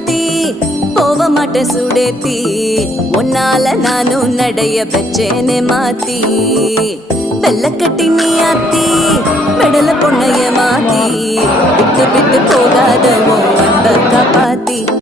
அத்தி போக மாட்டேன் சுடேத்தி உன்னால நானும் நடைய பெச்சேனே மாத்தி வெள்ளக்கட்டி நீ அத்தி மெடல பொண்ணைய மாத்தி விட்டு விட்டு போகாத உன் அன்ப காப்பாத்தி